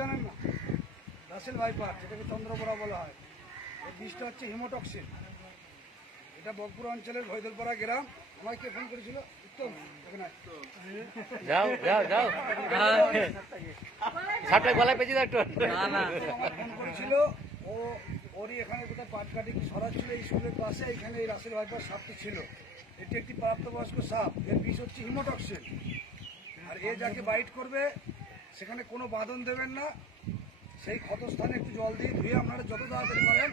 জানেন না? Russell viper যেটাকে চন্দ্রপোড়া বলা হয়। এই বিষটা হচ্ছে হিমোটক্সিন। এটা বকপুর অঞ্চলের ভৈদলপাড়া গ্রাম। আমাকে কে ফোন করেছিল? উত্তম। যাও যাও যাও। সাপটা গলায় পেঁচে দাও একটু। না না। আমার ফোন করেছিল। ও ওরই এখানে কোথাও পাট কাটি কি সরাচ্ছিল এই স্কুলের পাশে এখানে এই রাসেল ভাইপার সাপটি ছিল। এটি একটি প্রাপ্তবয়স্ক সাপ। এর বিষ হচ্ছে হিমোটক্সিন। আর এ যাকে বাইট করবে সেখানে কোনো বাঁধন দেবেন না। সেই ক্ষতস্থানে একটু জল দিয়ে ধুয়ে আপনারা যত তাড়াতাড়ি পারেন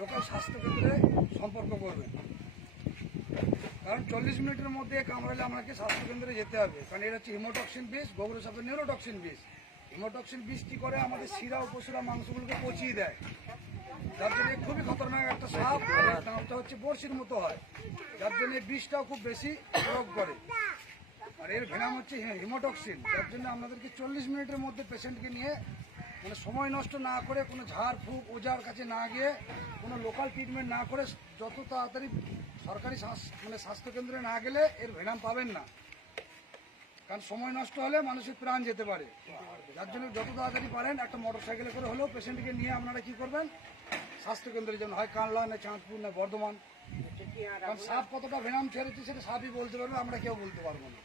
লোকাল স্বাস্থ্যকেন্দ্রে সম্পর্ক করবেন। কারণ চল্লিশ মিনিটের মধ্যে কামড়ালে আমাকে স্বাস্থ্যকেন্দ্রে যেতে হবে। কারণ এটা হচ্ছে হিমোটক্সিন বিষ গোবর সাপের নিউরোটক্সিন বিষ। হিমোটক্সিন বিষ কি করে? আমাদের শিরা উপশিরা মাংসগুলোকে পচিয়ে দেয়। যার জন্য খুবই খতরনাক একটা সাপ, আর হচ্ছে বড়শির মতো হয়। যার জন্য বিষটাও খুব বেশি প্রয়োগ করে। আর এর ভেনাম হচ্ছে হিমোটক্সিন যার জন্য আপনাদেরকে চল্লিশ মিনিটের মধ্যে পেশেন্টকে নিয়ে মানে সময় নষ্ট না করে কোনো ঝাড় ফুক ওজার কাছে না গিয়ে কোনো লোকাল ট্রিটমেন্ট না করে যত তাড়াতাড়ি সরকারি মানে স্বাস্থ্যকেন্দ্রে না গেলে এর ভেনাম পাবেন না। কারণ সময় নষ্ট হলে মানুষের প্রাণ যেতে পারে। যার জন্য যত তাড়াতাড়ি পারেন একটা মোটর সাইকেলে করে হলেও পেশেন্টকে নিয়ে আপনারা কি করবেন? স্বাস্থ্যকেন্দ্রে যেমন হয় কানলা না চাঁদপুর না বর্ধমান। কারণ সাপ কতটা ভেনাম ছেড়েছে সেটা সাপই বলতে পারবে আমরা কেউ বলতে পারব না।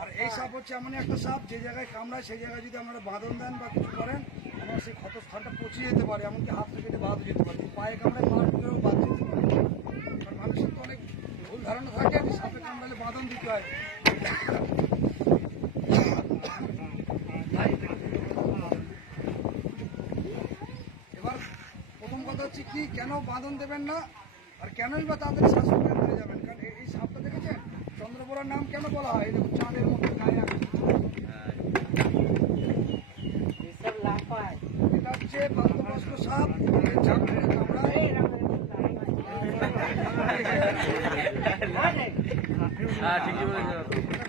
আর এই সাপ হচ্ছে এমনই একটা সাপ, যে জায়গায় কামড়ায় সেই জায়গায় যদি আপনারা বাঁধন দেন বা কিছু করেন আমার সেই ক্ষত স্থানটা পচিয়ে যেতে পারে, এমনকি হাত কেটে বাদ যেতে পারে। পায়ে কামড়ায় পা টুকেও বাদ যেতে পারে। কারণ মানুষের তো অনেক ভুল ধারণা থাকে, যে সাপে কামড়ালে বাঁধন দিতে হয়। এবার প্রথম কথা হচ্ছে কি, কেন বাঁধন দেবেন না, আর কেনই বা তাদের স্বাস্থ্যকেন্দ্রে যাবেন কারণ এই- এই সাপটা দেখেছেন চন্দ্রপোড়ার নাম কেন বলা হয়? এই দেখুন চাঁদের মতো গায়ে আছে। এটা হচ্ছে প্রাপ্তবয়স্ক সাপ চামড়া কামড়ায়। হ্যাঁ।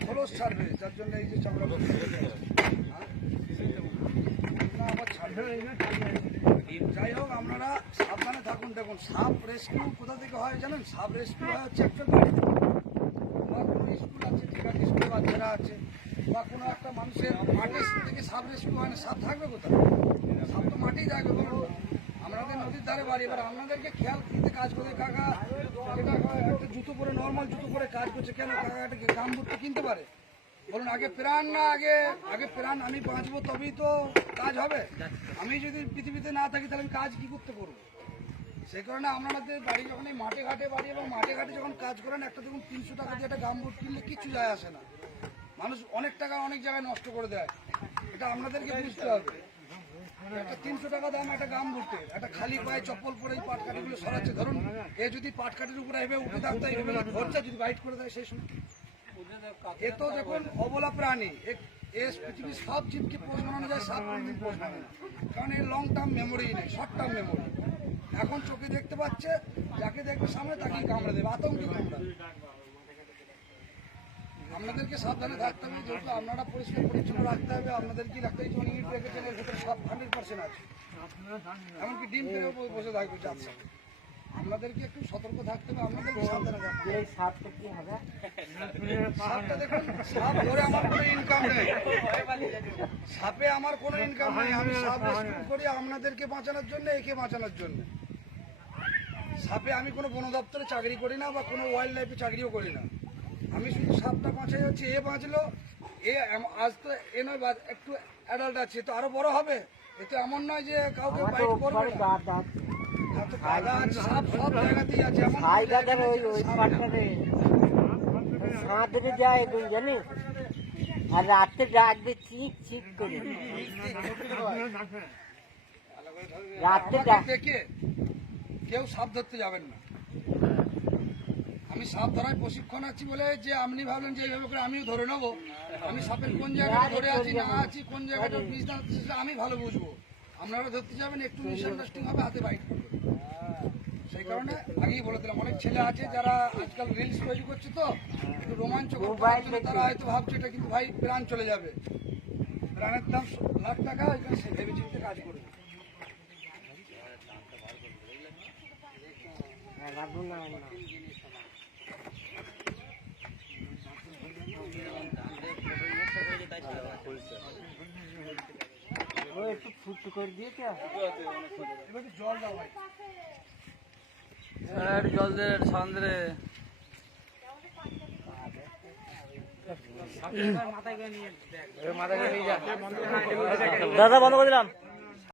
খোলস ছাড়বে যার জন্য এই যে চামড়া না আবার ছাড়বে। যাই হোক আপনারা সাবধানে থাকুন। দেখুন সাপ রেস্কিউ কোথা থেকে হয় জানেন? সাপ রেস্কিউ হয় হচ্ছে একটা বাড়িতে বা কোনো স্কুল আছে বাচ্চারা আছে, বা কোনো একটা মানুষের মাঠের থেকে সাপ হয় না, সাপ থাকবে কোথায়? সাপ তো মাঠেই থাকবে বলুন আমাদের নদীর ধারে বাড়ি, এবার আপনাদেরকে খেয়াল দিতে কাজ করে কাকা একটা জুতো পরে নর্মাল জুতো পরে কাজ করছে, কেন? কাকা একটা গাম বুটটা কিনতে পারে? বলুন, আগে প্রাণ না, আগে আগে প্রাণ আমি বাঁচবো তবেই তো কাজ হবে। আমি যদি পৃথিবীতে না থাকি, তাহলে আমি কাজ কি করতে করব? সেই কারণে আপনাদের বাড়ি যখন এই মাঠে ঘাটে বাড়ি, এবং মাঠে ঘাটে যখন কাজ করেন, একটা দেখুন তিনশো টাকা দিয়ে একটা গামবুট কিনলে কিছু যায় আসে না। মানুষ অনেক টাকা অনেক জায়গায় নষ্ট করে দেয়। এটা আপনাদেরকে বুঝতে হবে। একটা তিনশো টাকা দাম, একটা গাম বুটে একটা খালি পায়ে চপ্পল পরে এই পাটকাঠিগুলো সরাচ্ছে। ধরুন, এ যদি পাটকাঠির উপরে এভাবে উঠে থাকতো এইভাবে ধরছে যদি বাইট করে দেয়, সেই সময় এ তো দেখুন, অবলা প্রাণী। এ- পৃথিবীর সব জীবকে পোষ বানানো যায় সাপ কোনোদিন পোষ বানানো যায় না। কারণ এর লং টার্ম মেমোরি নেই শর্ট টার্ম মেমোরি এখন চোখে দেখতে পাচ্ছে, যাকে দেখবে সামনে তাকেই কামড়ে দেবে আতঙ্কে কামড়াবে আপনাদেরকে সাবধানে থাকতে হবে যেহেতু আপনারা পরিষ্কার পরিচ্ছন্ন রাখতে হবে আপনাদেরকে রাখতে হবে যেমন ইট রেখেছেন এর ভেতরে সব হান্ড্রেড পার্সেন্ট আছে। এমনকি ডিম পেরেও বসে থাকবে যাচ্ছে আপনাদেরকে একটু সতর্ক থাকতে হবে আপনাদের সাবধানে থাকতে হবে। সাপটা দেখুন সাপ ধরে আমার কোনো ইনকাম নেই। সাপে আমার কোনো ইনকাম নেই। আমি সাপ রেস্কিউ করি আপনাদেরকে বাঁচানোর জন্য একে বাঁচানোর জন্য। সাপে আমি কোনো বন দপ্তরে চাকরি করি না বা কোনো ওয়াইল্ড লাইফে চাকরিও করি না। আমি শুধু সাতটা বাঁচাই হচ্ছে এ বাঁচলো এ আজ তো এ নয় বা- একটু অ্যাডাল্ট আছে তো আরও বড় হবে? এ তো এমন নয় যে কাউকে বাইট করবে সাপ সব জায়গাতেই আছে এমন সাপ নেই। যায় আর রাত্রে ডাকবে করে। রাত্রে কেউ সাপ ধরতে যাবেন না। আমি সাপ ধরায় প্রশিক্ষণ আছি বলে যে আপনি ভাবলেন যে এইভাবে করে আমিও ধরে নেব। আমি সাপের কোন জায়গায় ধরে আছি না আছি কোন জায়গাটা বিষ সেটা আমি ভালো বুঝব। আপনারা ধরতে যাবেন একটু মিসআন্ডারস্ট্যান্ডিং হবে হাতে বাইট করবে। সেই কারণে আগেই বলে দিলাম অনেক ছেলে আছে যারা আজকাল রিলস তৈরি করছে তো একটু জন্য তারা হয়তো ভাবছে এটা কিন্তু ভাই প্রাণ চলে যাবে। প্রাণের দাম লাখ টাকা ওইখানে সে ভেবে চিন্তে কাজ করবে। বাবু না। একটু ফুটো করে দিয়েছে এবার জল দাও ভাই জল দে দাদা বন্ধ করে দিলাম।